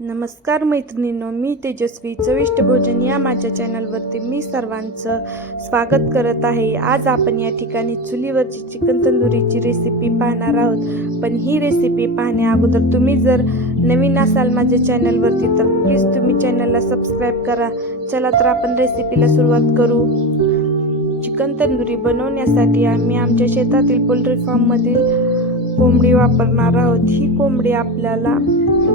नमस्कार मैत्रिणींनो मी तेजस्वी चविष्ट भोजन या माझ्या चॅनलवरती मी सर्वांचं स्वागत करत आहे. आज आपण या ठिकाणी चुलीवरची चिकन तंदुरीची रेसिपी पाहणार आहोत. पण ही रेसिपी पाहण्या अगोदर तुम्ही जर नवीन असाल माझ्या चॅनलवरती तर प्लीज तुम्ही चॅनलला सबस्क्राईब करा. चला तर आपण रेसिपीला सुरुवात करू. चिकन तंदुरी बनवण्यासाठी आम्ही आमच्या शेतातील पोल्ट्री फार्ममधील कोंबडी वापरणार आहोत. ही कोंबडी आपल्याला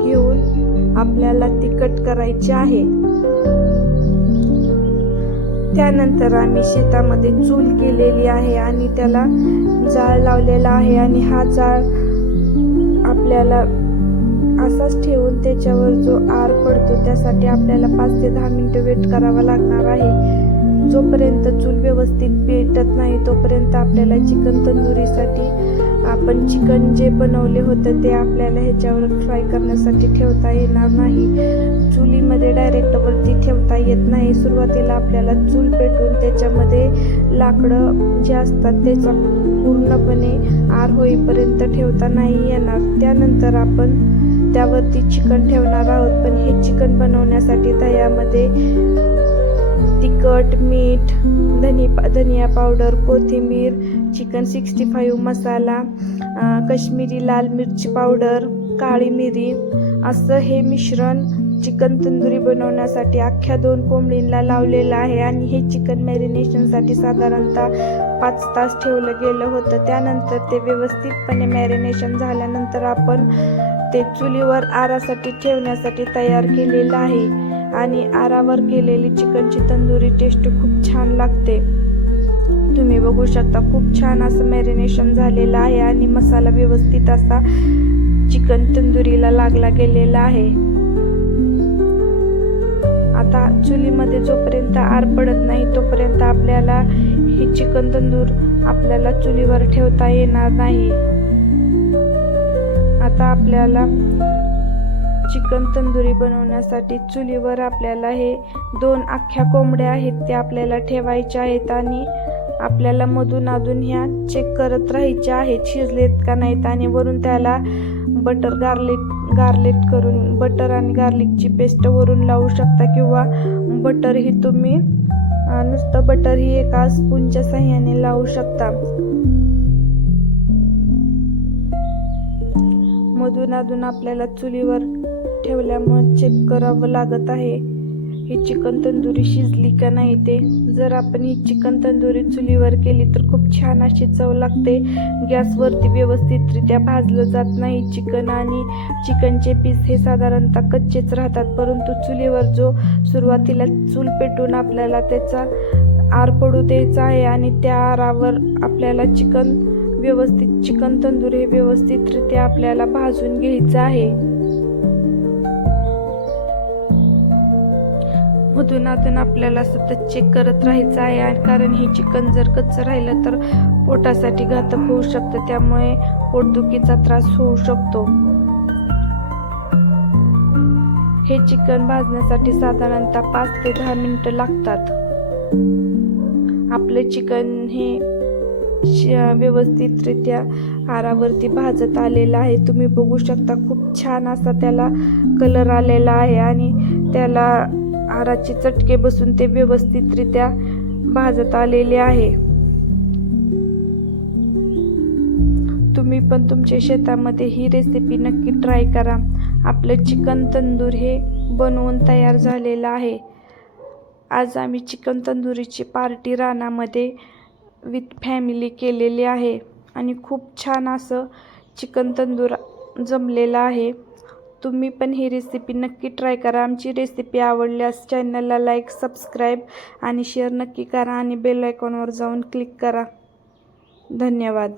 घेऊन आपल्याला ती कट करायची आहे. त्यानंतर आम्ही शेतामध्ये चूल केलेली आहे आणि त्याला जाळ लावलेला आहे आणि हा जाळ आपल्याला असाच ठेवून त्याच्यावर जो आर पडतो त्यासाठी आपल्याला पाच ते दहा मिनिटं वेट करावा लागणार आहे. जोपर्यंत चूल व्यवस्थित पेटत नाही तोपर्यंत आपल्याला चिकन तंदुरीसाठी आपण चिकन जे बनवले होतं ते आपल्याला ह्याच्यावर फ्राय करण्यासाठी ठेवता येणार नाही. चुलीमध्ये डायरेक्ट वरती ठेवता येत नाही. सुरुवातीला आपल्याला चूल पेटून त्याच्यामध्ये लाकडं जे असतात त्याचा पूर्णपणे आर होईपर्यंत ठेवता नाही येणार. त्यानंतर आपण त्यावरती चिकन ठेवणार आहोत. पण हे चिकन बनवण्यासाठी दह्यामध्ये तिखट मीठ धनी धनिया पावडर कोथिंबीर chicken sixty five masala Kashmiri लाल मिरची पावडर काळी मिरी असं हे मिश्रण चिकन तंदुरी बनवण्यासाठी अख्ख्या दोन कोंबडींना लावलेलं आहे आणि हे चिकन मॅरिनेशनसाठी साधारणतः पाच तास ठेवलं गेलं होतं. त्यानंतर ते व्यवस्थितपणे मॅरिनेशन झाल्यानंतर आपण ते चुलीवर आरासाठी ठेवण्यासाठी तयार केलेलं आहे. आणि आरावर केलेली चिकनची तंदुरी टेस्ट खूप छान लागते. तुम्ही बघू शकता खूप छान असं मॅरिनेशन झालेलं आहे आणि मसाला व्यवस्थित असा चिकन तंदुरीला लागला गेलेला आहे. आता चुलीमध्ये जोपर्यंत आर पडत नाही तोपर्यंत आपल्याला ही चिकन तंदूर आपल्याला चुलीवर ठेवता येणार नाही. आता आपल्याला चिकन तंदुरी बनवण्यासाठी चुलीवर आपल्याला हे दोन अख्ख्या कोंबड्या आहेत त्या आपल्याला ठेवायच्या आहेत आणि आपल्याला मधून अधून ह्या चेक करत राहायच्या आहेत शिजलेत का नाहीत आणि वरून त्याला बटर गार्लिक गार्लिक करून बटर आणि गार्लिकची पेस्ट वरून लावू शकता किंवा बटर ही तुम्ही नुसतं बटर ही एका स्पूनच्या साह्याने लावू शकता. मधून अधून आपल्याला चुलीवर ठेवल्यामुळे चेक करावं लागत आहे. ही चिकन तंदुरी शिजली का नाही ते? जर आपण ही चिकन तंदुरी चुलीवर केली तर खूप छान अशी चव लागते. गॅसवरती व्यवस्थितरित्या भाजलं जात नाही चिकन आणि चिकनचे पीस हे साधारणतः कच्चेच राहतात. परंतु चुलीवर जो सुरुवातीला चूल पेटून आपल्याला त्याचा आर पडू द्यायचा आहे आणि त्या आरावर आपल्याला चिकन व्यवस्थित चिकन तंदूर हे व्यवस्थितरित्या आपल्याला भाजून घ्यायचं आहे. मधून अधून आपल्याला सतत चेक करत राहायचं आहे आणि कारण हे चिकन जर कच्चं राहिलं तर पोटासाठी घातक होऊ शकतं. त्यामुळे पोटदुखीचा त्रास होऊ शकतो. हे चिकन भाजण्यासाठी साधारणतः पाच ते दहा मिनिटं लागतात. आपले चिकन हे श- व्यवस्थितरित्या आरावरती भाजत आलेलं आहे. तुम्ही बघू शकता खूप छान असा त्याला कलर आलेला आहे आणि त्याला आराचे चटके बसून ते व्यवस्थितरित्या भाजत आलेले आहे. तुम्ही पण तुमच्या शेतामध्ये ही रेसिपी नक्की ट्राय करा. आपलं चिकन तंदूर हे बनवून तयार झालेलं आहे. आज आम्ही चिकन तंदुरीची पार्टी रानामध्ये विथ फॅमिली केलेली आहे. आणि खूप छान असं चिकन तंदूर जमलेलं आहे. तुम्ही पण ही रेसिपी नक्की ट्राय करा. आमची रेसिपी आवडल्यास चॅनलला लाईक सबस्क्राईब आणि शेअर नक्की करा आणि बेल आयकॉनवर जाऊन क्लिक करा. धन्यवाद.